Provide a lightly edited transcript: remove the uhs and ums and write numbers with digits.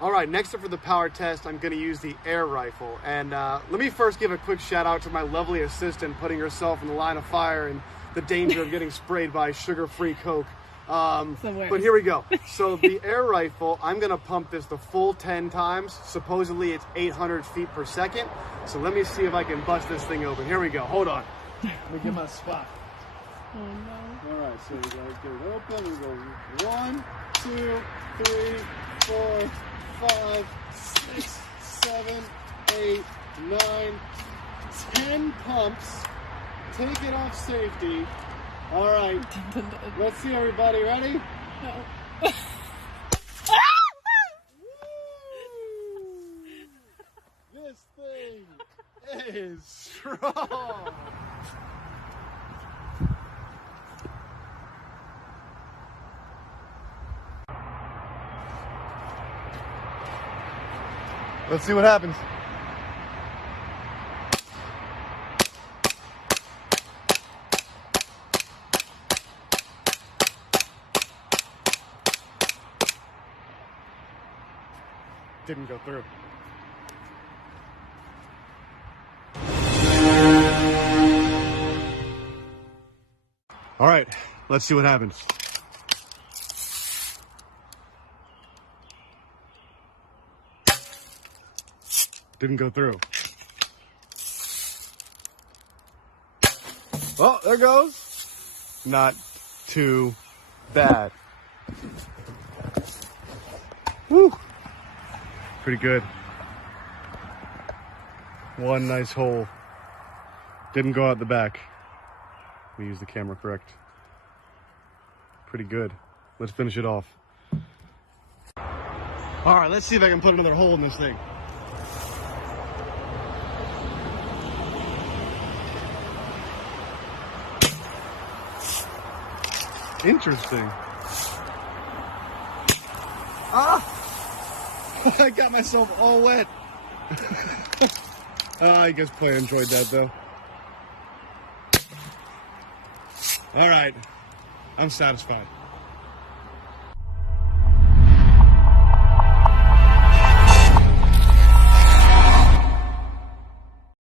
All right, next up for the power test, I'm going to use the air rifle. And let me first give a quick shout out to my lovely assistant putting herself in the line of fire and the danger of getting sprayed by sugar-free Coke. But here we go. So the air rifle, I'm going to pump this the full 10 times. Supposedly it's 800 feet per second. So let me see if I can bust this thing open. Here we go. Hold on. Let me get my spot. Oh no. All right, so we gotta get it open. We go 1, 2, 3, 4, 5, 6, 7, 8, 9, 10 pumps. Take it off safety. All right, let's see everybody. Ready? No. This thing is strong. Let's see what happens. Didn't go through. All right, let's see what happens. Didn't go through. Oh, there goes. Not too bad. Woo. Pretty good. One nice hole. Didn't go out the back. We use the camera correct. Pretty good. Let's finish it off. All right, let's see if I can put another hole in this thing. Interesting. Ah! I got myself all wet. I guess Play enjoyed that though. All right, I'm satisfied.